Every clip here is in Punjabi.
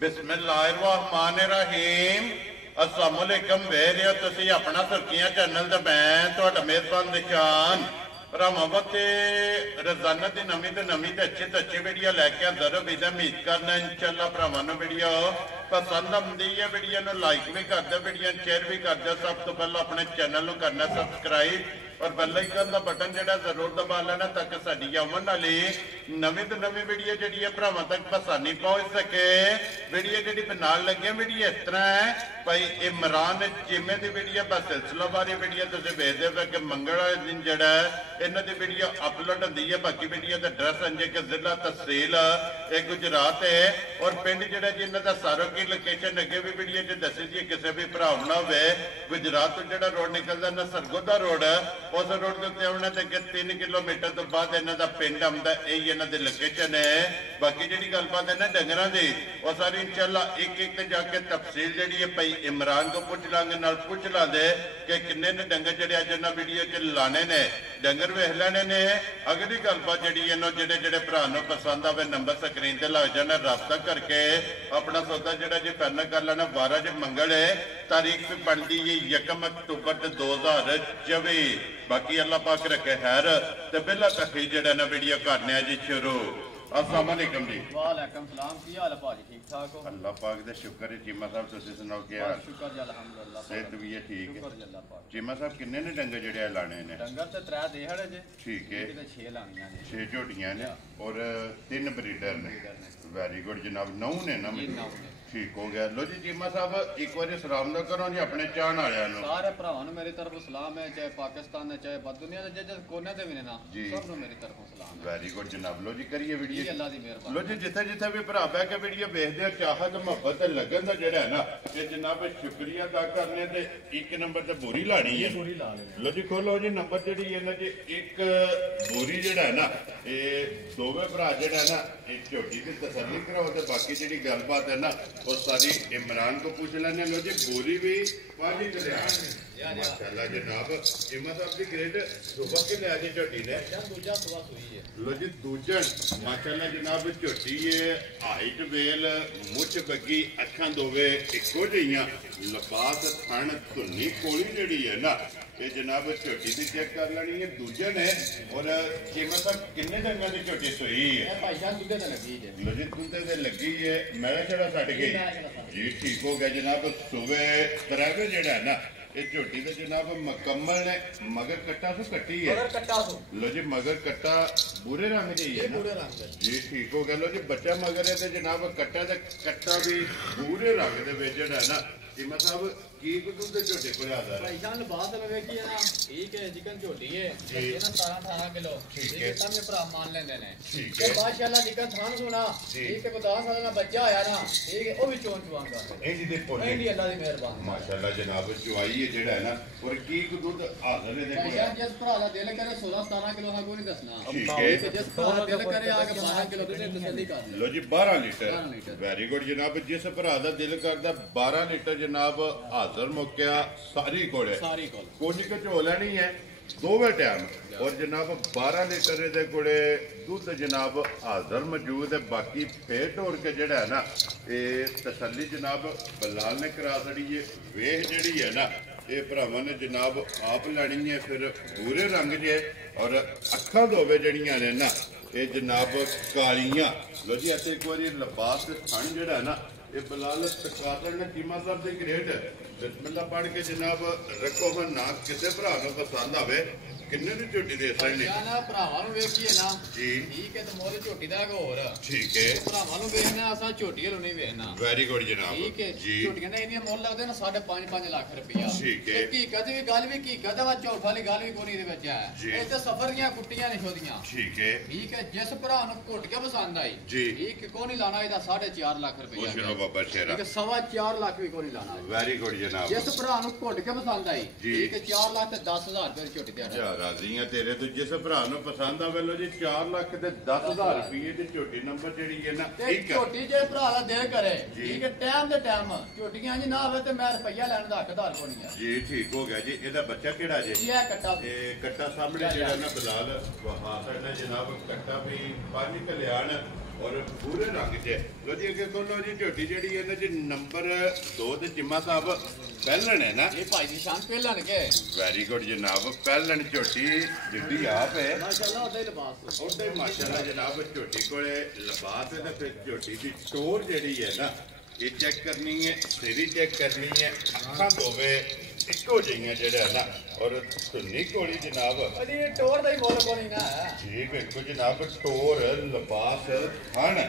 बिस्मिल्लाहिर्रहमानिर्रहीम अस्सलाम वालेकुम वेरियो तुसी अपना सुर्खियां चैनल ते मैं तुहाडा मेज़बान निशान भरावां ते रोजाना दी नवीं ते अच्छी वीडियो लैके हाज़र होई दी उम्मीद करना इंशाअल्लाह भरावां नूं वीडियो पसंद आउंदी है। वीडियो नूं लाइक भी कर दो, वीडियो शेयर भी कर दो। सब तो पहले अपने चैनल नूं करना सब्सक्राइब और बेल आइकन का बटन जो जरूर दबा लेना ताकि साडी आवन वाली नवीं तो नवीं वीडियो जी है भरावां तक आसानी पहुंच सके। वीडियो जी नाल लगे वीडियो इस तरह है भाई इमरान चीमे की वीडियो बस सिलसिलावारी वीडियो तुम वेखते हो कि मंगल वाले दिन जड़ा इन्हों की वीडियो अपलोड होती है। बाकी वीडियो का एड्रैस अंजे कि जिला तहसील गुजरात है और पिंड जड़ा जी इन्हों का सारों की लोकेशन अगे भी वीडियो च दसी दी किसी भी भरा ना हो गुजरात तो जो रोड निकलता ना सरगोदा रोड उस रोड के उत्ते आना तो अगे 3 किलोमीटर तो बाद इन्हों का पिंड आता यही इन्हों की लोकेशन है। बाकी जी गलबात है ना डंगर की वो सारी इंशाअल्लाह एक जाके तफसील जी है भाई इमरान को पूछ लांगे नाल पूछ लाते कि किन्ने ने डंगर जड़े अज इन्होंने वीडियो च लाने ने डंगर वेख लेने ने। अगली गलबात जी इन्हों जेडे भरा पसंद आवे नंबर स्क्रीन से लग जाना रबता करके अपना सौदा जरा जी फाइनल कर लेना। 12 च मंगल है तारीख बनती है 1 अक्टूबर 2024। बाकी अल्लाह पाक रखे खैर ते बिला तखी जड़ा ना वीडियो करने जी शुरू। अस्सलाम वालेकुम जी। वालेकुम सलाम। की हाल है भाजी? ठीक ठाक हो? अल्लाह पाक दे शुक्र है। चीमा साहब तुसीं सुनाओ क्या हाल? शुक्र जी अल्हम्दुलिल्लाह। सेहत भी है ठीक है? शुक्र जी अल्लाह पाक। चीमा साहब किन्ने ने डंगर जड़े लाने ने? डंगर ते 3 देहड़े जे। ठीक है। 6 लानियां ने। 6 झोटियां ने और 3 ब्रीडर ने। वेरी गुड जनाब। 9 ने ना? ठीक हो गया। लो जी चीमा साहब एक बार सलाम ना करो जी अपने चाहन वालियां नु। सारे भरावां नु मेरी तरफ सलाम है, चाहे पाकिस्तान है चाहे दुनिया दे जिस कोने ते भी ने ना सब नु मेरी तरफ सलाम है। वेरी गुड जनाब। लो जी करिए वीडियो। अल्लाह दी मेहरबानी। लो जी जिथे जिथे भी भरा बह के वीडियो देखते हो चाहत मुहब्बत लगन का जड़ा है ना ये जनाब शुक्रिया अदा करने ते 1 नंबर ते बोरी लानी है। लो जी खोलो जी नंबर जी इन्हां च एक बोरी जड़ा है ना ये दोवें भरा जड़ा है ना एक झोटी की तसल्ली कराओ ते बाकी जी गलबात है ना वो सारी इमरान को पूछ लेने। लो जी बोरी भी पाजी माशाल्लाह जनाब चीमा साहब की ग्रेड सुबह के लिया जी झोटी ने दूजा सुबह सुई है। लो जी दूजन माशाल्लाह जनाब झोटी है हाइट वेल मुछ बगी अखां दोवे इको जिहियां लबास थण धुनी कोली जड़ी है ना ये जनाब झोटी भी चेक कर लेनी है। दूजन है और चीमा साहब किन्ने डंगर की झोटी सोई है? भाई साहब दूधे ते लगी है। लो जी दूधे ते लगी है मैला छड़ा छड़ गई जी। ठीक हो गया जनाब। सुबह त्रैवे जड़ा है ना ये झोटी तो जनाब मुकम्मल ने मगर कट्टा तो कट्टी है। लो जी मगर कट्टा बुरे रंग जी है ना जी। ठीक हो गया। लो जी बच्चा मगर है तो जनाब कट्टा भी बुरे रंग दे विच है ना। चीमा साहब की कुछ झोटे को ज्यादा है भाई जान बात लगे कि ना ठीक है चिकन झोटी है ये ना 17-18 किलो ठीक है ये में भरा मान लेंदे ने। ठीक है माशाल्लाह चिकन थान सुना ठीक है 10 साल का बच्चा आया ना ठीक है वो भी चोन चुवान कर ए जी दे पोले नहीं अल्लाह दी मेहरबानी माशाल्लाह जनाब चुवाई है जेड़ा है ना और की दूध हाजिर है देखो यार जिस भरा दा दिल करे 16-17 किलो का कोई नहीं दसना। ठीक है जिस भरा दिल करे आके 12 किलो दूध तसल्ली कर लो जी 12 लीटर वेरी गुड जनाब। जिस भरा दा दिल करदा 12 लीटर जनाब हाजिर मुक्या सारी कोड़े कुछ के झो लैनी है दोवें टाइम और जनाब 12 लीटर दे कोड़े दुध जनाब हाजिर मौजूद है। बाकी फेर ढोर के जड़ा है ना ये तसल्ली जनाब बलाल ने करा दी है। वेख जड़ी है ना ये भरावां ने जनाब आप लैनी है फिर पूरे रंग जे और अखा दोवे जड़ियां ने ना ये जनाब कालियां। लो जी ऐसे एक बार लिबास थन जड़ा है ना ये बलाल तकादर ने चीमा साहब की ग्रेड बिस्मिल्लाह पढ़ के जनाब रखो मैं ना किसी भरा को पसंद आवे किन्ने दी झोटी दे सकने ना भरावां नु वेखिए ना जी ठीक है तो मोरे झोटी दा होर ठीक है भरावां नु वेखना असा झोटी लो नहीं वेखना। वेरी गुड जनाब ठीक है जी। झोटियां ने इन्ने मोल लगदे ना 5.5 लाख रुपया ठीक है की कदी भी गल भी की कदा वा झूठ वाली गल भी कोनी दे विच है ये ते सफर दियां कुट्टियां ने छोदियां ठीक है। ठीक है जिस भरा नु घुट के पसंद आई जी ठीक है कोनी लाना ਇਹਦਾ 4.5 लाख रुपया खुश रहो बाबा शेरा ठीक है 4.25 लाख भी कोनी लाना। वेरी गुड जनाब। जिस भरा नु घुट के पसंद आई ठीक है 4 लाख ते 10,000 रुपए झोटी दे जा राजी है तेरे तो जिस भरा नु पसंद आवे लो जी 4 लाख ते 10,000 रुपये दी झोटी नंबर जेड़ी है ना ठीक है झोटी जे भरा दा दिल करे ठीक है टाइम दे टाइम झोटियां जी ना आवे ते मैं रुपया लैण दा हकदार कोनी है जी। ठीक हो गया जी। एदा बच्चा केड़ा जी? ये कट्टा ये कट्टा सामने जेड़ा ना बलाल वहां साइड जनाब कट्टा भी पानी कल्याण ਔਰ ਪੂਰੇ ਰੰਗ 'ਚ ਲੋ ਜੀ ਅੱਗੇ ਕੋਲੋ ਜੀ ਝੋਟੀ ਜਿਹੜੀ ਇਹਨਾਂ 'ਚ ਨੰਬਰ 2 ਤੇ ਚਿੰਮਾ ਸਾਹਿਬ ਪਹਿਲਣ ਹੈ ਨਾ ਇਹ ਭਾਈ ਦੀ ਸ਼ਾਨ ਪਹਿਲਣ ਕੇ ਵੈਰੀ ਗੁੱਡ ਜਨਾਬ ਪਹਿਲਣ ਝੋਟੀ ਜਿੱਡੀ ਆਪ ਹੈ ਮਾਸ਼ਾਅੱਲਾ ਉਹਦੇ ਲਿਬਾਸ ਉਹਦੇ ਮਾਸ਼ਾਅੱਲਾ ਜਨਾਬ ਝੋਟੀ ਕੋਲੇ ਲਿਬਾਸ ਹੈ ਤੇ ਫਿਰ ਝੋਟੀ ਦੀ ਟੋਰ ਜਿਹੜੀ ਹੈ ਨਾ ਇਹ ਚੈੱਕ ਕਰਨੀ ਹੈ ਤੇਰੀ ਚੈੱਕ ਕਰਨੀ ਹੈ ਅੱਖਾਂ ਦੋਵੇਂ ਇੱਕੋ ਜਿਹੀਆਂ ਜਿਹੜਾ ਨਾ ਔਰ ਧੁੰਨੀ ਕੋਲੀ ਜਨਾਬ ਉਹਦੀ ਟੋਰ ਦਾ ਹੀ ਮੁੱਲ ਕੋਈ ਨਾ ਠੀਕ ਹੈ ਇੱਕੋ ਜਨਾਬ ਟੋਰ ਲਿਬਾਸ ਥਣ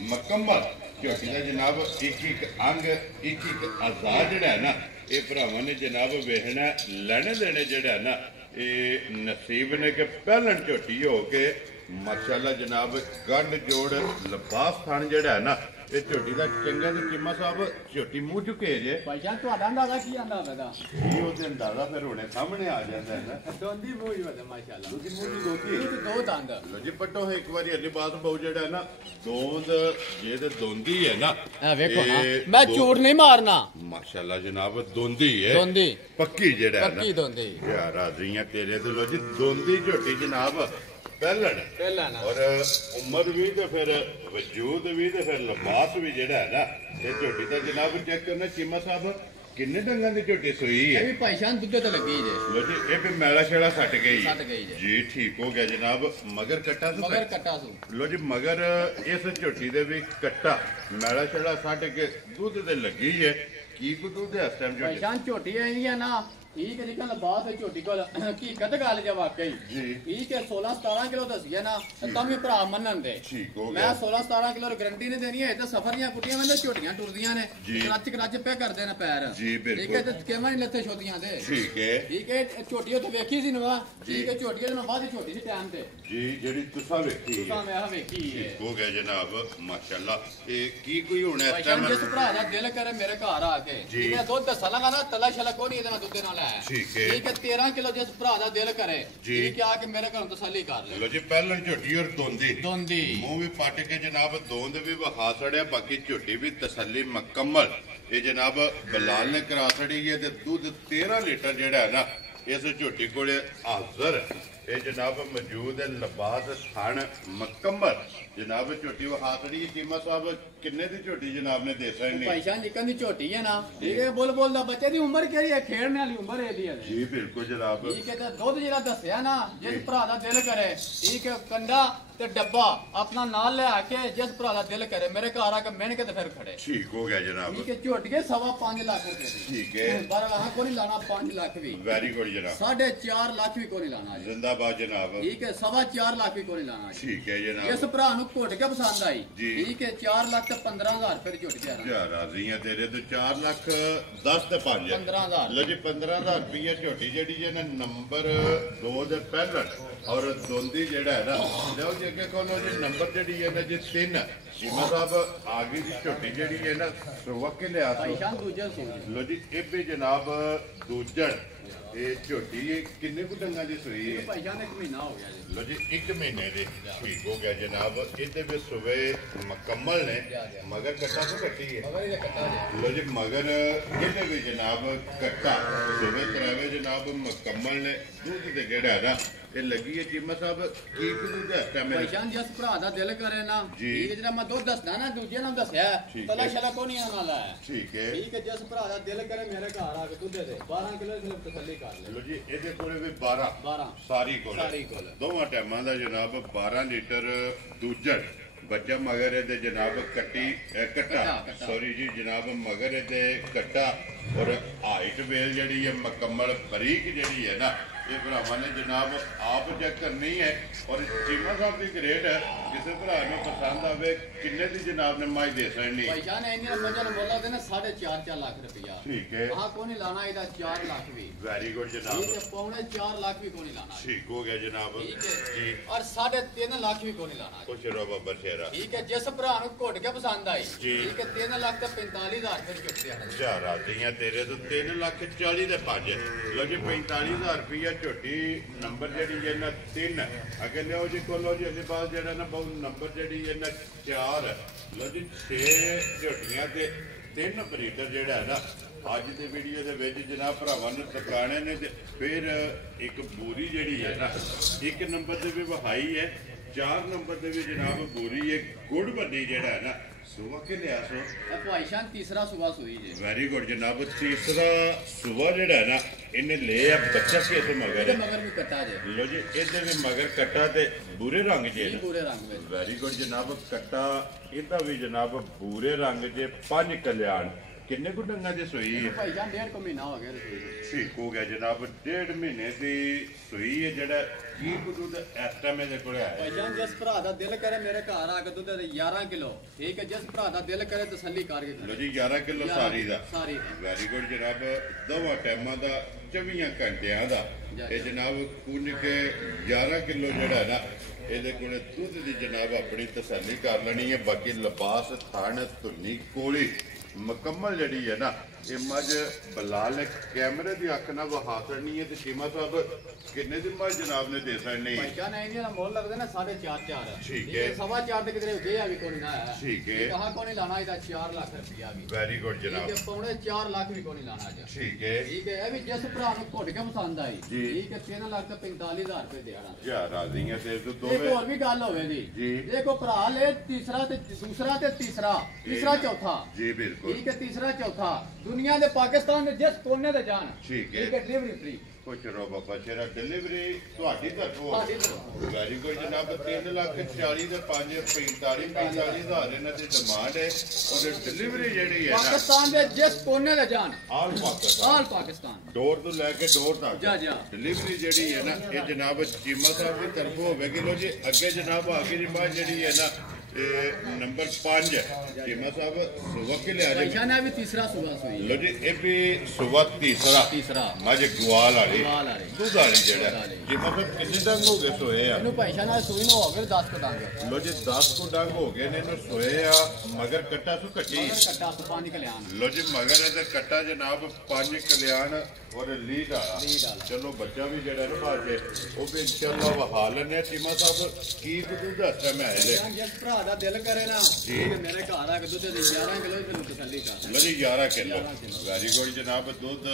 ਮੁਕੰਮਲ ਝੋਟੀ ਦਾ ਜਨਾਬ ਇੱਕ ਇੱਕ ਅੰਗ ਇੱਕ ਇੱਕ ਅਜ਼ਾ ਜਿਹੜਾ ਨਾ ਇਹ ਭਰਾਵਾਂ ਨੇ ਜਨਾਬ ਵੇਖਣਾ ਲੈਣੇ ਦੇਣੇ ਜਿਹੜਾ ਨਾ ਇਹ ਨਸੀਬ ਨੇ ਕਿ ਪਹਿਲਣ ਝੋਟੀ ਹੋ ਕੇ ਮਾਸ਼ਾਅੱਲਾ ਜਨਾਬ ਗੱਡ ਜੋੜ ਲਿਬਾਸ ਥਣ ਜਿਹੜਾ ਨਾ ਇਹ ਝੋਟੀ ਦਾ ਚੰਗਾ ਤੇ ਚਿੰਮਾ ਸਾਹਿਬ ਝੋਟੀ ਮੂੰਹ ਚੁੱਕੇ ਜੇ ਭਾਈ ਜਾਨ ਤੁਹਾਡਾ ਅੰਦਾਜ਼ਾ ਕੀ ਆਂਦਾ ਹੋਵੇਗਾ ਇਹ ਉਹਦੇ ਅੰਦਾਜ਼ਾ ਫਿਰ ਹੁਣੇ ਸਾਹਮਣੇ ਆ ਜਾਂਦਾ ਹੈ ਨਾ ਦੋਂਦੀ ਮੂੰਹ ਹੀ ਵਦੇ ਮਾਸ਼ਾਅੱਲਾ ਦੂਜੀ ਮੂੰਹ ਦੀ ਦੋਤੀ ਦੋ ਦੰਦ ਲੋ ਜੀ ਪੱਟੋ ਇੱਕ ਵਾਰੀ ਅਲੀ ਬਾਤ ਬਹੁ ਜਿਹੜਾ ਨਾ ਦੋਂਦ ਜੇ ਤੇ ਦੋਂਦੀ ਹੈ ਨਾ ਇਹ ਵੇਖੋ ਨਾ ਮੈਂ ਝੂਠ ਨਹੀਂ ਮਾਰਨਾ ਮਾਸ਼ਾਅੱਲਾ ਜਨਾਬ ਦੋਂਦੀ ਹੈ ਦੋਂਦੀ ਪੱਕੀ ਜਿਹੜਾ ਹੈ ਨਾ ਪੱਕੀ ਦੋਂਦੀ ਯਾਰ ਰਾਜ਼ੀਆਂ ਤੇਰੇ ਤੇ ਲੋ ਜੀ ਦੋਂਦੀ ਝੋਟੀ ਜਨਾਬ ਪਹਿਲਣ ਔਰ ਉਮਰ ਵੀ ਤੇ ਫਿਰ ਵਜੂਦ ਵੀ ਤੇ ਫਿਰ ਲਿਬਾਸ ਵੀ ਜਿਹੜਾ ਹੈ ਨਾ ਇਹ ਝੋਟੀ ਦਾ ਜਨਾਬ ਚੈੱਕ ਕਰਨਾ ਚੀਮਾ ਸਾਹਿਬ ਕਿੰਨੇ ਡੰਗਾਂ ਦੀ ਝੋਟੀ ਸੋਈ ਹੈ ਇਹ ਵੀ ਭਾਈ ਜਾਨ ਦੁੱਧ ਤੇ ਲੱਗੀ ਜੇ ਲੋ ਜੀ ਇਹ ਵੀ ਮੈਲਾ ਛੇੜਾ ਸੱਟ ਗਈ ਜੇ ਜੀ ਠੀਕ ਹੋ ਗਿਆ ਜਨਾਬ ਮਗਰ ਕੱਟਾ ਸੂ ਮਗਰ ਕੱਟਾ ਸੂ ਲੋ ਜੀ ਮਗਰ ਇਸ ਝੋਟੀ ਦੇ ਵੀ ਕੱਟਾ ਮੈਲਾ ਛੇੜਾ ਸੱਟ ਕੇ ਦੁੱਧ ਤੇ ਲੱਗੀ ਹੈ ਕੀ ਕੋ ਦੁੱਧ ਹੈ ਇਸ ਟਾਈਮ ਭਾਈ ਝੋਟੀ ਜਾਨ ਝੋਟੀ ਆਈ ਆ ਨਾ ਠੀਕ ਹੈ ਜਿੱਕਾ ਲਬਾਸ ਹੈ ਝੋਟੀ ਕੋਲ ਹਕੀਕਤ ਗੱਲ ਜੇ ਵਾਕਈ ਜੀ ਠੀਕ ਹੈ 16 17 ਕਿਲੋ ਦੱਸਿਆ ਨਾ ਤਾਂ ਵੀ ਭਰਾ ਮੰਨਣ ਦੇ ਠੀਕ ਹੋ ਮੈਂ ਗਿਆ 16 17 ਕਿਲੋ ਦੀ ਗਰੰਟੀ ਨਹੀਂ ਦੇਣੀ ਹੈ ਤੇ ਸਫਰ ਦੀਆਂ ਕੁੱਟੀਆਂ ਮੈਨੂੰ ਝੋਟੀਆਂ ਟੁਰਦੀਆਂ ਨੇ ਕਰਾਚ ਪੈ ਕਰਦੇ ਨੇ ਪੈਰ ਜੀ ਬਿਲਕੁਲ ਠੀਕ ਹੈ ਤੇ ਕਿਵੇਂ ਨਹੀਂ ਲੱਥੇ ਛੋਟੀਆਂ ਦੇ ਠੀਕ ਹੈ ਠੀਕ ਹੈ ਝੋਟੀ ਉੱਥੇ ਵੇਖੀ ਸੀ ਨਵਾ ਠੀਕ ਹੈ ਝੋਟੀਆਂ ਦੇ ਨਾਲ ਬਾਅਦ ਝੋਟੀ ਸੀ ਟਾਈਮ ਤੇ ਜੀ ਜਿਹੜੀ ਤੁਸੀਂ ਵੇਖੀ ਹੈ ਤਾਂ ਮੈਂ ਵੇਖੀ ਹੈ ਹੋ ਗਿਆ ਜਨਾਬ ਮਾਸ਼ਾਅੱਲਾ ਇਹ ਕੀ ਕੋਈ ਹੋਣਾ ਇਸ ਭਾਈ ਟਾਈਮ ਜਿਸ ਭਰਾ ਦਾ ਦਿਲ ਕਰੇ ਮੇਰੇ ਘਰ ਆ ਕੇ ਠੀਕ ਹੈ ਦੁੱਧ ਦੱਸਾਂ ਲਗਾ ਨਾ ਤਲਾ ਛਲਾ ਕੋਈ ਨਹੀਂ ਇਹਦੇ ਨਾਲ ਦੁੱਧ ਨਾਲ ਆਇਆ ਠੀਕ ਹੈ ਠੀਕ ਹੈ 13 ਕਿਲੋ ਜਿਸ ਭਰਾ ਦਾ ਦਿਲ ਕਰੇ ਠੀਕ ਹੈ ਆ ਕੇ ਮੇਰੇ ਘਰੋਂ ਤਸੱਲੀ ਕਰ ਲੈ ਲੋ ਜੀ ਪਹਿਲਾਂ ਝੋਟੀ ਔਰ ਦੋਂਦੀ ਦੋਂਦੀ ਮੂੰਹ ਵੀ ਪੱਟ ਕੇ ਜਨਾਬ ਦੋਂਦ ਵੀ ਵਿਖਾ ਛੜਿਆ ਬਾਕੀ ਝੋਟੀ ਵੀ ਤਸੱਲੀ ਮੁਕੰਮਲ ਇਹ ਜਨਾਬ ਬਲਾਲ ਨੇ ਕਰਾ ਛੜੀ ਹੈ ਤੇ ਦੁੱਧ 13 ਲੀਟਰ ਜਿਹੜਾ ਹੈ ਨਾ ਇਸ ਝੋਟੀ ਕੋਲੇ ਹਾਜ਼ਰ ਇਹ ਜਨਾਬ ਮੌਜੂਦ ਹੈ ਲਿਬਾਸ ਥਣ ਮੁਕੰਮਲ ਜਨਾਬ ਝੋਟੀ ਵਿਖਾ ਛੜੀ ਚੀਮਾ ਸਾਹਿਬ ਕਿੰਨੇ ਦੀ ਝੋਟੀ ਜਨਾਬ ਨੇ ਦੇ ਸਕਣੀ ਭਾਈ ਜਾਨ ਨਿਕਨ ਦੀ ਝੋਟੀ ਹੈ ਨਾ ਠੀਕ ਹੈ ਬੋਲ ਦਾ ਬੱਚੇ ਦੀ ਉਮਰ ਕਿਹੜੀ ਹੈ ਖੇਡਣ ਵਾਲੀ ਉਮਰ ਇਹਦੀ ਹੈ ਜੀ ਬਿਲਕੁਲ ਜਨਾਬ ਠੀਕ ਹੈ ਤੇ ਦੁੱਧ ਜਿਹੜਾ ਦੱਸਿਆ ਨਾ ਜਿਸ ਭਰਾ ਦਾ ਦਿਲ ਕਰੇ ਠੀਕ ਹੈ ਕੰਡਾ ਤੇ ਡੱਬਾ ਆਪਣਾ ਨਾਲ ਲਿਆ ਕੇ ਜਿਸ ਭਰਾ ਦਾ ਦਿਲ ਕਰੇ ਮੇਰੇ ਘਰ ਆ ਕੇ ਮਿਹਨ ਕੇ ਤੇ ਫਿਰ ਖੜੇ ਠੀਕ ਹੋ ਗਿਆ ਜਨਾਬ ਠੀਕ ਹੈ ਝੋਟੀਏ 5.5 ਲੱਖ ਰੁਪਏ ਦੀ ਠੀਕ ਹੈ ਪਰ ਆਹ ਕੋਈ ਨਹੀਂ ਲਾਣਾ 5 ਲੱਖ ਵੀ ਵੈਰੀ ਗੁੱਡ ਜਨਾਬ 4.5 ਲੱਖ ਵੀ ਕੋਈ ਨਹੀਂ ਲਾਣਾ ਜੀ ਜ਼ਿੰਦਾਬਾਦ ਜਨਾਬ ਠੀਕ ਹੈ 4.5 ਲੱਖ ਵੀ ਕੋਈ ਨਹੀਂ ਲਾਣਾ ਜੀ ਠੀਕ ਹੈ ਜਨਾਬ ਇਸ ਭਰਾ ਨੂੰ ਘੁੱਟ ਕੇ ਪਸੰਦ ਆਈ ਜੀ। ਠੀਕ ਹੈ 4 ਲੱਖ ਤੇ 15,000 ਰੁਪਏ ਦੀ ਝੋਟੀ ਤਿਆਰ ਯਾਰ ਰਾਜ਼ੀਆਂ ਤੇਰੇ ਤੋਂ 4 ਲੱਖ 10 ਤੇ 5 15,000 ਲੋ ਜੀ 15,000 ਰੁਪਈਆ ਝੋਟੀ ਜਿਹੜੀ ਹੈ ਨਾ ਨੰਬਰ 2 ਦੇ ਪਹਿਲਣ ਔਰ ਦੋਂਦੀ ਜਿਹੜਾ ਹੈ ਨਾ ਲਓ ਜੀ ਅੱਗੇ ਕੋਲੋਂ ਜੀ ਨੰਬਰ ਜਿਹੜੀ ਹੈ ਨਾ ਜੀ 3 ਸ਼ੀਮਾ ਸਾਹਿਬ ਆਗੇ ਦੀ ਝੋਟੀ ਜਿਹੜੀ ਹੈ ਨਾ ਸੁਵਕ ਲਿਆ ਭਾਈ ਸੋ ਜਾਨ ਦੂਜਾ ਸੋਚ ਲੋ ਜੀ ਇਹ ਵੀ ਜਨਾਬ ਦੂਜਣ ਇਹ ਝੋਟੀ ਇਹ ਕਿੰਨੇ ਕੁ ਡੰਗਾਂ ਦੀ ਸੂਈ ਹੈ ਭਾਈ ਜਾਨ 1 ਮਹੀਨਾ ਹੋ ਗਿਆ ਜੀ ਲੋ ਜੀ 1 ਮਹੀਨੇ ਦੇ ਠੀਕ ਹੋ ਗਿਆ ਜਨਾਬ ਇਹਦੇ ਵਿੱਚ ਸੁਵੇ ਮੁਕੰਮਲ ਨੇ ਮਗਰ ਕੱਟਾ ਤੋਂ ਕੱਟੀ ਹੈ ਮਗਰ ਇਹ ਕੱਟਾ ਜੀ ਲੋ ਜੀ ਮਗਰ ਇਹਦੇ ਵੀ ਜਨਾਬ ਕੱਟਾ ਸੁਵੇ ਕਰਾਵੇ ਜਨਾਬ ਮੁਕੰਮਲ ਨੇ ਦੁੱਧ ਦੇ ਗੇੜਾ ਨਾ ਇਹ ਲੱਗੀ ਹੈ ਚੀਮਾ ਸਾਹਿਬ ਕੀ ਦੁੱਧ ਹੈ ਭਾਈ ਮੇਰੇ ਜਾਨ ਜਿਸ ਭਰਾ ਦਾ ਦਿਲ ਕਰੇ ਨਾ ਜੀ। ਠੀਕ ਹੈ ਜਿਹੜਾ ਮੈਂ ਦੁੱਧ ਦੱਸਦਾ ਨਾ ਦੂਜੇ ਨੂੰ ਦੱਸਿਆ ਠੀਕ ਤਲਾ ਹੈ। ਸ਼ਲਾ ਕੋਈ ਨਹੀਂ ਆਉਣ ਵਾਲਾ ਹੈ ਠੀਕ ਹੈ ਠੀਕ ਹੈ ਜਿਸ ਭਰਾ ਦਾ ਦਿਲ ਕਰੇ ਮੇਰੇ ਘਰ ਆ ਕੇ ਦੁੱਧ ਦੇ 12 ਕਿਲੋ ਸਿਰਫ ਤਸੱਲੀ ਕਰ ਲੈ ਲੋ ਜੀ ਇਹਦੇ ਕੋਲੇ ਵੀ 12 12 ਸਾਰੀ ਸਾਰੀ ਕੋਲੇ ਕੋਲ। ਦੋਵਾਂ ਟਾਈਮਾਂ ਦਾ ਜਨਾਬ 12 ਲੀਟਰ ਦੂਜਣ ਬੱਚਾ ਮਗਰ ਇਹਦੇ ਜਨਾਬ ਕੱਟਾ ਕੱਟਾ। ਸੌਰੀ ਜੀ ਜਨਾਬ ਮਗਰ ਇਹਦੇ ਕੱਟਾ ਔਰ ਹਾਈਟ ਵੇਲ ਜਿਹੜੀ ਹੈ ਮੁਕੰਮਲ ਬਰੀਕ ਜਿਹੜੀ ਹੈ ਨਾ ਇਹ ਭਰਾਵਾਂ ਨੇ ਜਨਾਬ ਆਪ ਚੈੱਕ ਕਰਨੀ ਹੈ ਔਰ ਚੀਮਾ ਸਾਹਿਬ ਦੀ ਗ੍ਰੇਡ ਹੈ ਕਿਸੇ ਭਰਾ ਨੂੰ ਪਸੰਦ ਆਵੇ ਕਿੰਨੇ ਦੀ ਜਨਾਬ ਨੇ ਮਾਈ ਦੇ ਸਕਣੀ ਭਾਈ ਜਾਨ ਇੰਨੀਆਂ ਮੱਝਾਂ ਨੂੰ ਮੁੱਲ ਦੇਣਾ 4.5 ਲੱਖ ਰੁਪਇਆ ਠੀਕ ਹੈ ਆਹ ਕੋਈ ਨਹੀਂ ਲਾਣਾ ਇਹਦਾ 4 ਲੱਖ ਵੀ ਵੈਰੀ ਗੁੱਡ ਠੀਕ ਜਨਾਬ ਹੈ ਪੌਣੇ 4 ਲੱਖ ਵੀ ਕੋਈ ਨਹੀਂ ਲਾਣਾ ਠੀਕ ਹੋ ਗਿਆ ਜਨਾਬ ਠੀਕ ਹੈ ਜੀ ਔਰ 3.5 ਲੱਖ ਵੀ ਕੋਈ ਨਹੀਂ ਲਾਣਾ ਖੁਸ਼ ਰਹੋ ਬੱਬਰ ਸ਼ੇਰਾ ਠੀਕ ਹੈ ਜਿਸ ਭਰਾ ਨੂੰ ਘੁੱਟ ਕੇ ਪਸੰਦ ਆਈ ਜੀ। ਠੀਕ ਹੈ 3 ਲੱਖ ਤੇ 45,000 ਰੁਪਏ ਦੀ ਝੋਟੀ ਆ ਚਾਰ ਆਦੀਆਂ ਤੇਰੇ ਤੋਂ 3 ਲੱਖ 40 ਦੇ 5 ਲੋ ਜੀ 45,000 ਰੁਪਇਆ ਝੋਟੀ ਨੰਬਰ ਜਿਹੜੀ ਹੈ ਨਾ 3 ਅਗੇ ਲਿਓ ਜੀ ਕੋਲੋ ਜੀ ਅਗਲੇ ਪਾਸ ਜਿਹੜਾ ਨਾ ਬਹੁਤ ਨੰਬਰ ਜਿਹੜੀ ਹੈ ਨਾ 4 ਲੋ ਜੀ 6 ਝੋਟੀਆਂ ਤੇ 3 ਬਰੀਡਰ ਜਿਹੜਾ ਹੈ ਨਾ ਅੱਜ ਦੀ ਵੀਡੀਓ ਦੇ ਵਿੱਚ ਜਨਾਬ ਭਰਾਵਾਂ ਨੂੰ ਦਿਖਾਣੇ ਨੇ ਤੇ ਫਿਰ ਇੱਕ ਬੂਰੀ ਜਿਹੜੀ ਹੈ ਨਾ 1 ਨੰਬਰ ਤੇ ਵੀ ਵਹਾਈ ਹੈ 4 ਨੰਬਰ ਦੇ ਵੀ ਜਨਾਬ ਬੋਰੀ ਇਹ ਗੁੜ ਵੱਡੀ ਜਿਹੜਾ ਹੈ ਨਾ ਸੁਬਾ ਕੇ ਲਿਆ ਸੋ ਇਹ ਭਾਈ ਸ਼ਾਨ ਤੀਸਰਾ ਸੁਬਾ ਸੂਈ ਜੇ ਵੈਰੀ ਗੁੱਡ ਜਨਾਬ ਤੀਸਰਾ ਸੁਬਾ ਜਿਹੜਾ ਹੈ ਨਾ ਇਹਨੇ ਲੈ ਆ ਬੱਚਾ ਕੇ ਤੇ ਮਗਰ ਇਹਦੇ ਮਗਰ ਵੀ ਕੱਟਾ ਜੇ ਲੋ ਜੀ ਇਹਦੇ ਵੀ ਮਗਰ ਕੱਟਾ ਤੇ ਬੂਰੇ ਰੰਗ ਜੇ ਇਹ ਪੂਰੇ ਰੰਗ ਵਿੱਚ ਵੈਰੀ ਗੁੱਡ ਜਨਾਬ ਕੱਟਾ ਇਹਦਾ ਵੀ ਜਨਾਬ ਬੂਰੇ ਰੰਗ ਜੇ 5 ਕਲਿਆਣ ਕਿੰਨੇ ਕੁ ਡੰਗਾਂ ਦੀ ਸੂਈ ਹੈ ਭਾਈ ਜਾਨ 1.5 ਮਹੀਨਾ ਹੋ ਗਿਆ ਰਸੋਈ ਠੀਕ ਹੋ ਗਿਆ ਜਨਾਬ 1.5 ਮਹੀਨੇ ਦੀ ਸੂਈ ਹੈ ਜਿਹੜਾ ਕੀ ਦੁੱਧ ਇਸ ਟਾਈਮ ਇਹਦੇ ਕੋਲ ਆਇਆ ਭਾਈ ਜਾਨ ਜਿਸ ਭਰਾ ਦਾ ਦਿਲ ਕਰੇ ਮੇਰੇ ਘਰ ਆ ਕੇ ਦੁੱਧ 11 ਕਿਲੋ ਠੀਕ ਹੈ ਜਿਸ ਭਰਾ ਦਾ ਦਿਲ ਕਰੇ ਤਸੱਲੀ ਕਰਕੇ ਲੋ ਜੀ 11 ਕਿਲੋ ਸਾਰੀ ਦਾ ਸਾਰੀ ਵੈਰੀ ਗੁੱਡ ਜਨਾਬ ਦੋਵਾਂ ਟਾਈਮਾਂ ਦਾ 24 ਘੰਟਿਆਂ ਦਾ ਇਹ ਜਨਾਬ ਕੁੰਨ ਕੇ 11 ਕਿਲੋ ਜਿਹੜਾ ਨਾ ਇਹਦੇ ਕੋਲੇ ਦੁੱਧ ਦੀ ਜਨਾਬ ਆਪਣੀ ਤਸੱਲੀ ਕਰ ਲੈਣੀ ਹੈ ਬਾਕੀ ਲਿਬਾਸ ਥਣ ਧੁੰਨੀ ਕੋਲੀ ਮੁਕੰਮਲ ਜਿਹੜੀ ਹੈ ਨਾ ਇਹ ਮੱਝ ਬਲਾਲ ਕੈਮਰੇ ਦੀ ਅੱਖ ਨਾਲ ਵਹਾ ਛੜਨੀ ਹੈ ਤੇ ਸ਼ੀਮਾ ਸਾਹਿਬ ਕਿੰਨੇ ਦੀ ਮੱਝ ਜਨਾਬ ਨੇ ਦੇ ਛੜਨੀ ਭਾਈ ਜਾਨ ਇਹਦਾ ਮੁੱਲ ਲੱਗਦਾ ਨਾ 4.5 ਠੀਕ ਹੈ। 4.5 ਤੇ ਕਿਧਰੇ ਗਿਆ ਵੀ ਕੋਈ ਨਾ ਹੈ ਠੀਕ ਹੈ। ਕਹਾ ਕੋਈ ਲਾਣਾ ਇਹਦਾ 4 ਲੱਖ ਰੁਪਇਆ ਵੀ ਵੈਰੀ ਗੁੱਡ ਜਨਾਬ ਠੀਕ ਹੈ ਪੌਣੇ 4 ਲੱਖ ਵੀ ਕੋਈ ਲਾਣਾ ਅੱਜ ਠੀਕ ਹੈ ਠੀਕ ਹੈ ਇਹ ਵੀ ਜਿਸ ਭਰਾ ਨੂੰ ਘੁੱਟ ਕੇ ਪਸੰਦ ਆਈ ਜੀ। ਠੀਕ ਹੈ 3 ਲੱਖ ਤੇ 45,000 ਰੁਪਏ ਦੇਣਾ ਯਾ ਰਾਜ਼ੀਆਂ ਤੇ ਇੱਕ ਦੋਵੇਂ ਹੋਰ ਵੀ ਗੱਲ ਹੋਵੇ ਜੀ। ਜੀ ਦੇਖੋ ਭਰਾ ਲੈ ਤੀਸਰਾ ਤੇ ਦੂਸਰਾ ਤੇ ਤੀਸਰਾ ਚੌਥਾ ਜੀ ਬਿਲਕੁਲ ਠੀਕ ਹੈ ਤੀਸਰਾ ਚੌਥਾ ਦੁਨੀਆ ਦੇ ਪਾਕਿਸਤਾਨ ਦੇ ਜਿਸ ਕੋਨੇ ਤੇ ਜਾਣ ਠੀਕ ਹੈ। ਡਿਲੀਵਰੀ ਫ੍ਰੀ ਕੁਛ ਰੋ ਬਾਬਾ ਸ਼ੇਰਾ ਡਿਲੀਵਰੀ ਤੁਹਾਡੀ ਤਰਫੋਂ ਤੁਹਾਡੀ ਤਰਫੋਂ। ਵੈਰੀ ਗੁੱਡ ਜਨਾਬ 3,40,000 ਦੇ 45,000 ਇਹਨਾਂ ਦੀ ਡਿਮਾਂਡ ਹੈ ਔਰ ਡਿਲੀਵਰੀ ਜਿਹੜੀ ਹੈ ਨਾ ਪਾਕਿਸਤਾਨ ਦੇ ਜਿਸ ਕੋਨੇ ਤੇ ਜਾਣ ਆਲ ਪਾਕਿਸਤਾਨ ਆਲ ਪਾਕਿਸਤਾਨ ਡੋਰ ਤੋਂ ਲੈ ਕੇ ਡੋਰ ਤੱਕ ਜਾ ਜਾ ਡਿਲੀਵਰੀ ਜਿਹੜੀ ਹੈ ਨਾ ਇਹ ਜਨਾਬ ਚੀਮਾ ਸਾਹਿਬ ਦੀ ਤਰਫੋਂ ਹੋਵੇਗੀ ਲੋ ਜੀ ਅੱਗੇ ਜਨਾਬ ਆਖਰੀ ਬਾਤ ਜਿਹੜੀ ਹੈ ਨਾ ਇਹ ਨੰਬਰ 5 ਚੀਮਾ ਸਾਹਿਬ ਸੁਬਹ ਕੇ ਲਿਆ ਜੇ ਭਾਈਸ਼ਾਨ ਵੀ ਤੀਸਰਾ ਸੁਬਾ ਸੋਈ ਲੋ ਜੀ ਇਹ ਵੀ ਸੁਬਹ ਤੀਸਰਾ ਮੱਝ ਗਵਾਲ ਵਾਲੀ ਦੁੱਧ ਵਾਲੀ ਜਿਹੜਾ ਜੀ ਮਤਲਬ ਕਿੰਨੇ ਡੰਗ ਹੋ ਗਏ ਸੋਏ ਆ ਇਹਨੂੰ ਭਾਈਸ਼ਾਨ ਸੂਈ ਨੂੰ ਹੋ ਗਏ 10 ਕੁ ਡੰਗ ਲੋ ਜੀ 10 ਕੁ ਡੰਗ ਹੋ ਗਏ ਨੇ ਇਹਨੂੰ ਸੋਏ ਆ ਮਗਰ ਕੱਟਾ ਸੁ ਕੱਟੀ ਕੱਟਾ ਤੋਂ 5 ਕਲਿਆਣ ਲੋ ਜੀ ਮਗਰ ਇਹਦਾ ਕੱਟਾ ਜਨਾਬ 5 ਕਲਿਆਣ ਔਰ ਲੀਡ ਆ ਚਲੋ ਬੱਚਾ ਵੀ ਜਿਹੜਾ ਨਾ ਬਾਜੇ ਉਹ ਵੀ ਇਨਸ਼ਾਅੱਲਾ ਵਹਾ ਲੈਣੇ ਚੀਮਾ ਸਾਹਿਬ ਕੀ ਦੁੱਧ ਦੱਸਦਾ ਮੈਂ ਇਹਦੇ ਜਿਸ ਭਰਾ ਦਾ ਦਿਲ ਕਰੇ ਨਾ ਠੀਕ ਮੇਰੇ ਘਰ ਆ ਕੇ ਦੁੱਧ ਦੇ 11 ਕਿਲੋ ਤੈਨੂੰ ਤਸੱਲੀ ਕਰ ਲੋ ਜੀ 11 ਕਿਲੋ ਵੈਰੀ ਗੁੱਡ ਜਨਾਬ ਦੁੱਧ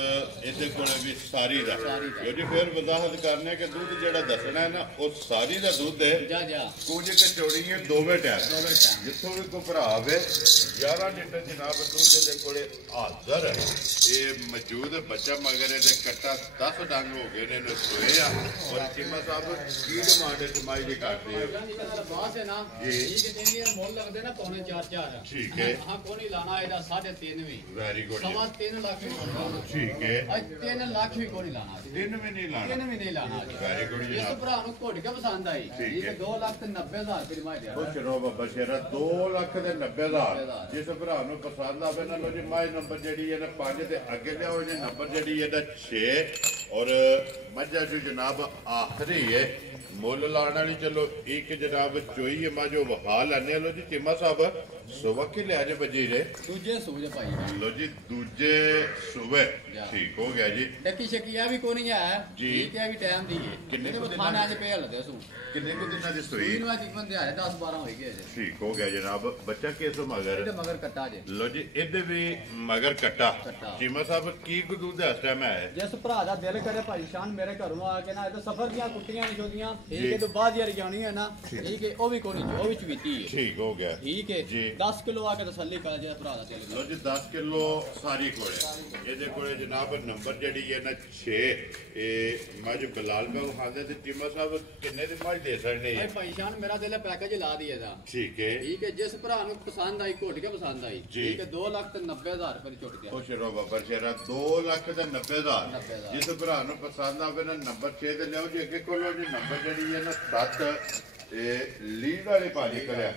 ਇਹਦੇ ਕੋਲ ਵੀ ਸਾਰੀ ਦਾ ਲੋ ਜੀ ਫਿਰ ਵਜ਼ਾਹਤ ਕਰਨੇ ਕਿ ਦੁੱਧ ਜਿਹੜਾ ਦੱਸਣਾ ਹੈ ਨਾ ਉਹ ਸਾਰੀ ਦਾ ਦੁੱਧ ਹੈ ਜਾ ਜਾ ਕੁਝ ਕਿ ਚੋੜੀ ਹੈ ਦੋਵੇਂ ਟਾਈਮ ਜਿੱਥੋਂ ਵੀ ਕੋ ਭਰਾ ਆਵੇ 11 ਲੀਟਰ ਜਨਾਬ ਦੁੱਧ ਦੇ ਕੋਲੇ ਹਾਜ਼ਰ ਹੈ ਇਹ ਮੌਜੂਦ ਬੱਚਾ ਮਗਰ ਇਹਦੇ ਕੱਟਾ 10 ਡੰਗ ਹੋ ਗਏ ਨੇ ਇਹਨੂੰ ਸੋਏ ਆ ਔਰ ਚੀਮਾ ਸਾਹਿਬ ਕੀ ਡਿਮਾਂਡ ਹੈ ਜਮਾਈ ਦੀ ਕਰਦੇ ਹੋ ਬਾਸ ਹੈ ਨਾ ਠੀਕ ਹੈ ਜਿਹਨੇ ਮੁੱਲ ਲੱਗਦੇ ਨਾ ਪੌਣੇ 4 ਠੀਕ ਹੈ ਹਾਂ ਕੋਈ ਲਾਣਾ ਇਹਦਾ 3.5 ਵੀ ਵੈਰੀ ਗੁੱਡ 3 ਲੱਖ ਵੀ ਲਾਣਾ ਠੀਕ ਹੈ ਅੱਜ 3 ਲੱਖ ਵੀ ਕੋਈ ਲਾਣਾ ਦਿਨ ਵੀ ਨਹੀਂ ਲਾਣਾ 3 ਵੀ ਨਹੀਂ ਲਾਣਾ ਵੈਰੀ ਗੁੱਡ ਇਸ ਜਨਾਬ ਭਰਾ ਨੂੰ ਘੁੱਟ ਕੇ ਪਸੰਦ ਆਈ ਠੀਕ ਹੈ 2,90,000 ਰੁਪਏ ਦੀ ਮਾਈ ਦੇ ਖੁਸ਼ ਰਹੋ ਬਾਬਾ ਸ਼ੇਰਾ 2,90,000 ਜਿਸ ਭਰਾ ਨੂੰ ਪਸੰਦ ਆਵੇ ਨਾ ਲੋ ਜੀ ਮਾਈ ਨੰਬਰ ਜਿਹੜੀ ਹੈ ਨਾ 5 ਤੇ ਅੱਗੇ ਲਿਆਓ ਇਹਨੇ ਨੰਬਰ ਜਿਹੜੀ ਹੈ ਨਾ 6 ਔਰ ਮੱਝਾ ਜੋ ਜਨਾਬ ਆਖਰੀ ਹੈ ਮੁੱਲ ਲਾਣ ਵਾਲੀ ਚਲੋ ਇੱਕ ਜਨਾਬ ਚੋਈ ਹੈ ਮਾਜੋ ਵਹਾ ਲੈਣੇ ਲੋ ਜੀ ਚੀਮਾ ਸਾਹਿਬ ਸੁਬਹ ਕੇ ਲਿਆ ਜੇ ਬਜੀ ਜੇ ਦੂਜੇ ਸੂਝ ਭਾਈ ਲੋ ਜੀ ਦੂਜੇ ਸੂਬੇ ਠੀਕ ਹੋ ਗਿਆ ਜੀ ਡੱਕੀ ਸ਼ਕੀਆ ਵੀ ਕੋਈ ਨਹੀਂ ਹੈ ਜੀ। ਠੀਕ ਹੈ ਵੀ ਟਾਈਮ ਦੀ ਹੈ ਕਿੰਨੇ ਕੁ ਦਿਨਾਂ ਖਾਣਾ ਅੱਜ ਪੇ ਹਲਦੇ ਸੂ ਕਿੰਨੇ ਕੁ ਦਿਨਾਂ ਦੀ ਸੂਈ ਸੂਈ ਨੂੰ ਅੱਜ ਬੰਦੇ ਆਏ 10-12 ਹੋਈ ਗਏ ਜੇ ਠੀਕ ਹੋ ਗਿਆ ਜਨਾਬ ਬੱਚਾ ਕਿਸ ਮਗਰ ਇਹਦੇ ਮਗਰ ਕੱਟਾ ਜੇ ਲੋ ਜੀ ਇਹਦੇ ਵੀ ਮਗਰ ਕੱਟਾ ਕੱਟਾ। ਚੀਮਾ ਸਾਹਿਬ ਕੀ ਕੁ ਦੁੱਧ ਇਸ ਟਾਈਮ ਹੈ ਜਿਸ ਭਰਾ ਦਾ ਦਿਲ ਕਰੇ ਭਾਈ ਸ਼ਾਨ ਮੇਰੇ ਘਰੋਂ ਆ ਕੇ ਨਾ ਇਹ ਤਾਂ ਸਫਰ ਦੀਆਂ ਕੁੱਟੀਆਂ ਨਹੀਂ ਚੋਦੀਆਂ ਠੀਕ ਹੈ ਤੋਂ ਬਾਅਦ ਯਾਰ ਜਾਣੀ ਹੈ ਨਾ ਠੀਕ ਹੈ ਉਹ ਵੀ ਕੋਈ ਨਹੀਂ ਉਹ ਵੀ ਚਵੀਤੀ ਹੈ ਠੀਕ ਹੋ ਗਿਆ ਠੀਕ ਹੈ ਜੀ। 10 ਕਿਲੋ ਆ ਕੇ ਤਸੱਲੀ ਕਰ ਜੇ ਭਰਾ ਦਾ ਦਿਲ ਲੋ ਜੀ 10 ਕਿਲੋ ਸਾਰੀ ਕੋਲੇ ਇਹਦੇ ਕੋਲੇ ਜਨਾਬ ਨੰਬਰ ਜਿਹੜੀ ਹੈ ਨਾ 6 ਇਹ ਮੱਝ ਬਲਾਲ ਕਾ ਖਾਂਦੇ ਤੇ ਚੀਮਾ ਸਾਹਿਬ ਕਿੰਨੇ ਦੀ ਮੱਝ ਦੇ ਸਕਦੇ ਭਾਈ ਭਾਈ ਸ਼ਾਨ ਮੇਰਾ ਦਿਲ ਪੈਕੇਜ ਲਾ ਦੀ ਇਹਦਾ ਠੀਕ ਹੈ ਠੀਕ ਹੈ ਜਿਸ ਭਰਾ ਨੂੰ ਪਸੰਦ ਆਈ ਘੁੱਟ ਕੇ ਪਸੰਦ ਆਈ ਜੀ। ਠੀਕ ਹੈ 2,90,000 ਰੁਪਏ ਦੀ ਛੁੱਟ ਗਿਆ ਖੁਸ਼ ਰਹੋ ਬਾਬਾ ਸ਼ੇਰਾ 2,90,000 ਜਿਸ ਭਰਾ ਨੂੰ ਪਸੰਦ ਆਵੇ ਨਾ ਨੰਬਰ 6 ਤੇ ਲਿਆਓ ਜੀ ਅੱਗੇ ਕੋਲੋਂ ਜੀ ਨੰਬਰ ਜਿਹੜੀ ਹੈ ਨਾ 7 ਇਹ ਲੀਡ ਵਾਲੇ ਪਾਣੀ ਕਰਿਆ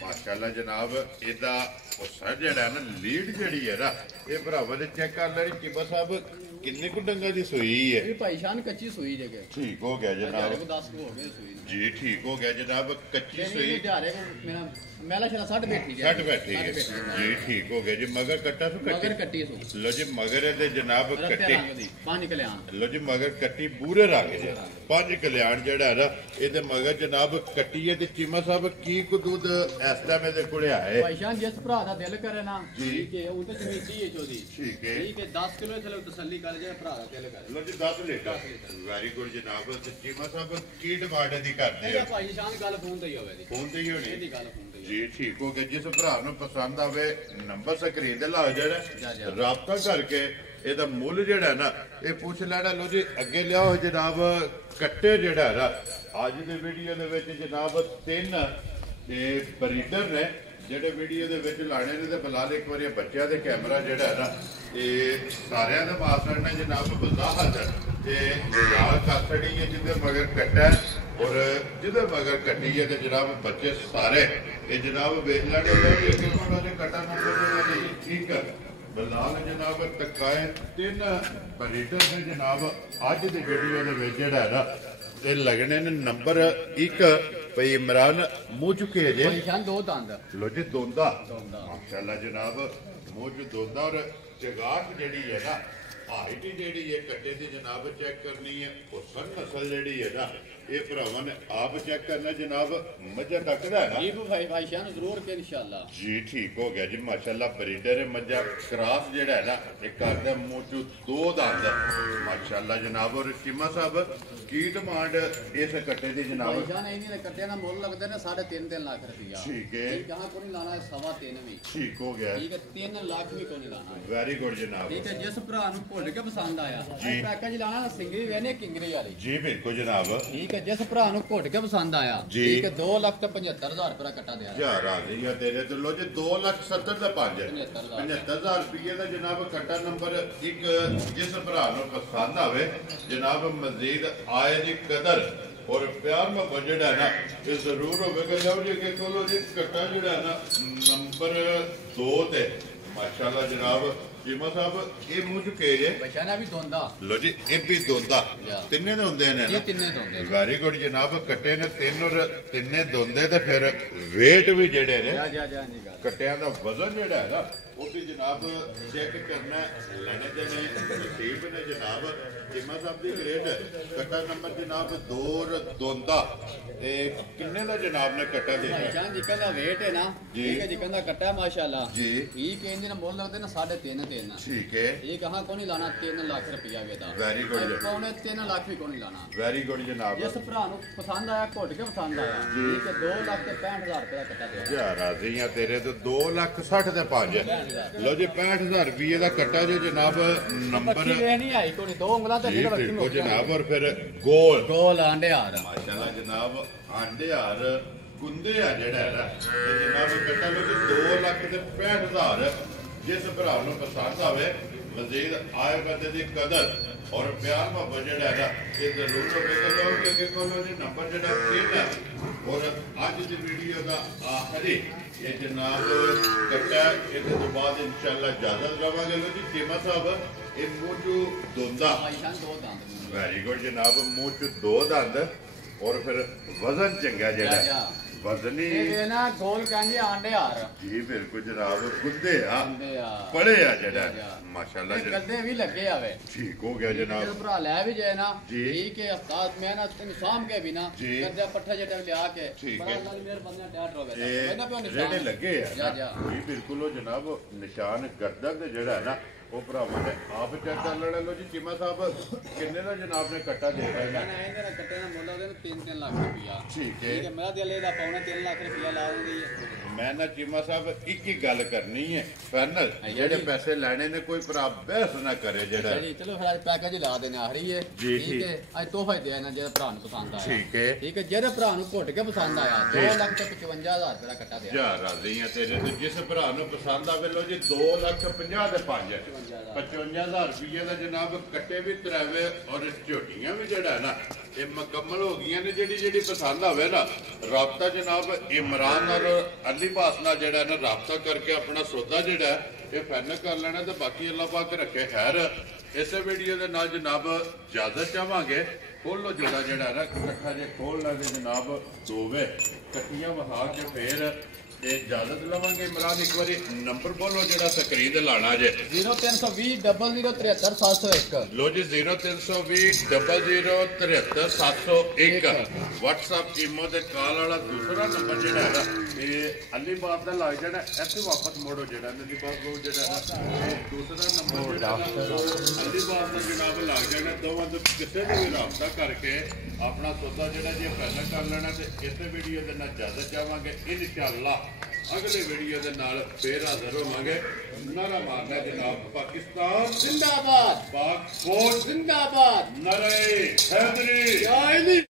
ਮਾਸ਼ਾਅੱਲਾ ਜਨਾਬ ਇਹਦਾ ਉਹ ਸਰ ਜਿਹੜਾ ਨਾ ਲੀਡ ਜਿਹੜੀ ਹੈ ਨਾ ਇਹ ਭਰਾਵਾਂ ਨੇ ਚੈੱਕ ਕਰ ਲੈਣੀ ਚੀਮਾ ਸਾਹਿਬ ਕਿੰਨੇ ਕੁ ਡੰਗਾ ਦੀ ਸੂਈ ਹੈ ਇਹ ਭਾਈ ਸ਼ਾਨ ਕੱਚੀ ਸੂਈ ਜਗੇ ਠੀਕ ਹੋ ਗਿਆ ਦਿਹਾੜੇ ਜਨਾਬ ਕੋ 10 ਹੋ ਗਏ ਸੂਈ ਨੂੰ ਜੀ ਠੀਕ ਹੋ ਗਿਆ ਜਨਾਬ ਕੱਚੀ ਨਹੀਂ ਸੂਈ ਦਿਹਾੜੇ ਕੋ ਮੇਰਾ मेला शरा 60 बैठी है 60 बैठी है जी ठीक हो गया जी मगर कट्टा तो मगर कट्टी सो लो जी मगर है जनाब कट्टी पांच कल्याण लो जी मगर कट्टी पूरे रंग है पांच कल्याण जेड़ा है ना ये मगर जनाब कट्टी है चीमा साहब की को दूध इस टाइम मेरे को है भाईजान जिस भरा दा दिल करे ना ठीक है वो तो जमीती है चोदी ठीक है 10 किलो चलो तसल्ली कर जे भरा दा दिल करे लो जी 10 लीटर वेरी गुड जनाब चीमा साहब की डिमांड दी करदे हैं भाईजान गल फोन ते ही होवे दी फोन ते ही होनी दी गल फोन जी ठीक हो गया जिस भरा नु पसंद आवे नंबर स्क्रीन ते ला जेड़ा राबता करके ਇਹਦਾ ਮੁੱਲ ਜਿਹੜਾ ਨਾ ਇਹ ਪੁੱਛ ਲੈਣਾ ਲੋ ਜੀ ਅੱਗੇ ਲਿਆਓ ਜਨਾਬ ਕੱਟੇ ਜਿਹੜਾ ਨਾ ਅੱਜ ਦੇ ਵੀਡੀਓ ਦੇ ਵਿੱਚ ਜਨਾਬ 3 ਤੇ ਬਰੀਡਰ ਨੇ ਜਿਹੜੇ ਵੀਡੀਓ ਦੇ ਵਿੱਚ ਲਾਣੇ ਨੇ ਤੇ ਬਲਾਲ ਇੱਕ ਵਾਰੀ ਬੱਚਿਆਂ ਦੇ ਕੈਮਰਾ ਜਿਹੜਾ ਹੈ ਨਾ ਇਹ ਸਾਰਿਆਂ ਦੇ ਮਾਸਟਰ ਨੇ ਜਨਾਬ ਬਜ਼ਾਹਤ ਤੇ ਨਾਲ ਕਾਸੜੀ ਹੈ ਜਿਹਦੇ ਮਗਰ ਕੱਟਾ ਔਰ ਜਿਹਦੇ ਮਗਰ ਕੱਟੀ ਹੈ ਤੇ ਜਨਾਬ ਬੱਚੇ ਸਾਰੇ ਇਹ ਜਨਾਬ ਵੇਖ ਲੈਣੇ ਨੇ ਕਿ ਉਹਨਾਂ ਦੇ ਕੱਟਾ ਨੰਬਰ ਦੇ ਠੀਕ ਹੈ ਬਲਾਲ ਜਨਾਬ ਤਕਾਏ 3 ਬਰੀਡਰ ਨੇ ਜਨਾਬ ਅੱਜ ਦੀ ਵੀਡੀਓ ਦੇ ਵਿੱਚ ਜਿਹੜਾ ਨਾ ਇਹ ਲੱਗਣੇ ਨੇ ਨੰਬਰ 1 ਭਈ ਇਮਰਾਨ ਮੂੰਹ ਚੁੱਕੇ ਜੇ ਭਾਈਜਾਨ ਦੋ ਦੰਦ ਲੋ ਜੀ ਦੋਂਦਾ ਮਾਸ਼ਾਅੱਲਾ ਜਨਾਬ ਮੂੰਹ ਚ ਦੋਂਦਾ ਔਰ ਚਗਾਟ ਜਿਹੜੀ ਹੈ ਨਾ ਹਾਈਟ ਜਿਹੜੀ ਹੈ ਕੱਟੇ ਦੀ ਜਨਾਬ ਚੈੱਕ ਕਰਨੀ ਹੈ ਉਹ ਸਨ ਨਸਲ ਜਿਹੜੀ ਹੈ ਨਾ ਇਹ ਭਰਾਵਾਂ ਨੇ ਆਪ ਚੈੱਕ ਕਰਨਾ ਜਨਾਬ ਮੱਝਾ ਤੱਕਦਾ ਹੈ ਨਾ ਜੀ ਭਾਈਜਾਨ ਜ਼ਰੂਰ ਕੇ ਇਨਸ਼ਾਅੱਲਾ ਜੀ ਠੀਕ ਹੋ ਗਿਆ ਜੀ ਮਾਸ਼ਾਅੱਲਾ ਬਰੀਡਰ ਹੈ ਮੱਝਾ ਕ੍ਰਾਸ ਜਿਹੜਾ ਹੈ ਨਾ ਇਹ ਕਰਦਾ ਮੂੰਹ ਚ ਦੋ ਦੰਦ ਮਾਸ਼ਾਅੱਲਾ ਜਨਾਬ ਔਰ ਚੀਮਾ ਸਾਹਿਬ ਕੀ ਡਿਮਾਂਡ ਇਸ ਕੱਟੇ ਦੀ ਜਨਾਬ ਭਾਈਜਾਨ ਇਹਨਾਂ ਦੇ ਕੱਟਿਆਂ ਦਾ ਮੁੱਲ ਲੱਗਦਾ ਨੇ 3.5 ਲੱਖ ਰੁਪਇਆ ਠੀਕ ਹੈ ਕਹਾਂ ਕੋਈ ਨਹੀਂ ਲਾਣਾ 3.5 ਵੀ ਠੀਕ ਹੋ ਗਿਆ ਠੀਕ ਹੈ 3 ਲੱਖ ਵੀ ਕੋਈ ਨਹੀਂ ਲਾਣਾ ਵੈਰੀ ਗੁੱਡ ਜਨਾਬ ਠੀਕ ਹੈ ਜਿਸ ਭਰਾ ਨੂੰ ਭੁੱਲ ਕੇ ਪਸੰਦ ਆਇਆ ਇਹ ਪੈਕੇਜ ਲਾਣਾ ਸਿੰਗਰੀ ਵੇਨੇ ਕਿੰਗਰੀ ਵਾਲੀ ਜੀ ਬਿਲਕੁਲ ਜਨਾਬ ਠੀਕ ਹੈ ਜਿਸ ਭਰਾ ਨੂੰ ਘੁੱਟ ਕੇ ਪਸੰਦ ਆਇਆ ਠੀਕ ਹੈ 2,75,000 ਰੁਪਏ ਕੱਟਾ ਦਿਆ ਯਾਰ ਆ ਗਈ ਆ ਤੇਰੇ ਤੇ ਲੋ ਜੀ 2,70,000 ਦਾ 5 75,000 ਰੁਪਏ ਦਾ ਜਨਾਬ ਕੱਟਾ ਨੰਬਰ 1 ਜਿਸ ਭਰਾ ਨੂੰ ਪਸੰਦ ਆਵੇ ਜਨਾਬ ਮਜ਼ੀਦ ਆਏ ਦੀ ਕਦਰ और प्यार में बजट है ना ये जरूर होगा जाओ जी कि कोलो जी कट्टा जिहड़ा है ना नंबर 2 ते माशाल्लाह जनाब चीमा साहब ये मुंह चुके जे बचाना भी दोंदा लो जी ये भी दोंदा तिन्ने दे हुंदे ने ये तिन्ने दोंदे वेरी गुड जनाब कट्टे ने तीन और तिन्ने दोंदे ते फिर वेट भी जेड़े ने कट्टियां दा वजन जेड़ा है ना वो भी जनाब चेक करना लेने देने नसीब ने जनाब चीमा साहब दी ग्रेड कट्टा नंबर जनाब 2 दोंदा ते किन्ने दा जनाब ने कट्टा देना जान जिकन दा वेट है ना ठीक है जिकन दा कट्टा है माशाल्लाह जी ठीक है इनने मोल लगदे ना 3.5 ठीक है ये कहां को नहीं लाना 3 लाख रुपया वेदा वेरी गुड पौने 3 लाख भी को नहीं लाना वेरी गुड जनाब जिस भरा नु पसंद आया घुट के पसंद आया ठीक है 2,65,000 रुपया कट्टा दे जा राजी हैं तेरे तो 2,60,000 ते 5 लो जी 65,000 रुपये का कट्टा जो जनाब नंबर नहीं आई कोई दो उंगलां ते निकल रखी हो जनाब और फिर गोल आंडे हार माशाल्लाह जनाब आंडे हार कुंदे आ जेड़ा है ते जनाब कट्टा लो जी 2,65,000 जिस भरा नु पसंद आवे मजीद आए बंदे दी कदर और प्यार मोहब्बत जेड़ा है ये जरूर होगा कि कोलो जी नंबर जेड़ा है और आज की वीडियो का आखिरी ये जनाब कट्टा इसके तो बाद इंशाल्लाह इजाजत लवांगे लो जी चीमा साहब ये मुंह चू दोंदा वेरी गुड जनाब मुंह चू 2 दंद और फिर वजन चंगा जेड़ा वजनी ये ना गोल कहंगे आंडे हार जी बिल्कुल जनाब गुद्दे आ पड़े आ जेड़ा माशाल्लाह गद्दे भी लगे आवे ठीक हो गया जनाब भरा ले भी जाए ना ठीक है उस्ताद मैं ना तुम शाम के भी ना गद्दा पट्ठा जेटा ले आके बड़ा अल्लाह की मेहरबानी डैट रोवे ना पे निशान लगे आ जी बिल्कुल वो जनाब निशान गर्दन दे जेड़ा है ना वो भरावां ने आप चेक कर लेना लो जी चीमा साहब किन्ने दा जनाब ने कट्टा दे रहा है ना इधर कट्टे ना मोला दे 3 लाख रुपया ठीक है मेरा दिल दा पौने 3 लाख रुपया ला दी मैं ना चीमा साहब एक ही गल करनी है फाइनल जेडे पैसे लेने ने कोई भरा बहस ना करे जेड़ा चलो फिर आज पैकेज ला देने आखरी है ठीक है आज तोहफा दे ना जेड़ा भरा नु पसंद आया ठीक है जेड़े भरा नु घुट के पसंद आया 2,55,000 रुपया कट्टा दे जा राजी है तेरे तो जिस भरा नु पसंद आवे लो जी 2,50,000 दे 5 55,000 रुपये का जनाब कट्टे भी तरावे और झोटियां भी जेड़ा ना ये मुकम्मल हो गई ने जेडी पसंद आवे ना राबता जनाब इमरान और अली पास ना जेड़ा ना राबता करके अपना सौदा जेड़ा ये फाइनल कर लेना तो बाकी अल्लाह पाक रखे खैर इस वीडियो के नाल जनाब इजाजत चाहांगे खोलो जोड़ा जेड़ा ना कट्ठा जे खोल लगे जनाब दोवे कट्टियां वहा के फिर ਤੇ ਇਜਾਜ਼ਤ ਲਵਾਂਗੇ ਇਮਰਾਨ ਇੱਕ ਵਾਰੀ ਨੰਬਰ ਬੋਲੋ ਜਿਹੜਾ ਸਕਰੀਨ ਤੇ ਲਾਣਾ ਜੇ 0320 00701 ਲੋ ਜੀ 0320 00701 WhatsApp ਈਮੋ ਤੇ ਕਾਲ ਵਾਲਾ ਦੂਸਰਾ ਨੰਬਰ ਜਿਹੜਾ ਹੈਗਾ ਇਹ ਅਲੀਬਾਗ ਦਾ ਲੱਗ ਜਾਣਾ ਇੱਥੇ ਵਾਪਸ ਮੋੜੋ ਜਿਹੜਾ ਅਲੀਬਾਗ ਰੋਡ ਜਿਹੜਾ ਹੈ ਦੂਸਰਾ ਨੰਬਰ ਜਿਹੜਾ ਅਲੀਬਾਗ ਦਾ ਜਨਾਬ ਲੱਗ ਜਾਣਾ ਦੋਵਾਂ ਦੇ ਕਿਸੇ ਦੇ ਵੀ ਰਾਬਤਾ ਕਰਕੇ ਆਪਣਾ ਸੌਦਾ ਜਿਹੜਾ ਜੇ ਪਹਿਲਾਂ ਕਰ ਲੈਣਾ ਤੇ ਇਸੇ ਵੀਡੀਓ ਦੇ ਨਾਲ ਇਜਾਜ਼ਤ ਚਾਹਾਂਗੇ ਇਨਸ਼ਾਅੱਲਾ अगले वीडियो के नाल फिर हाजिर होवांगे नारा मारना जनाब पाकिस्तान जिंदाबाद पाक फौज जिंदाबाद नारे हैदरी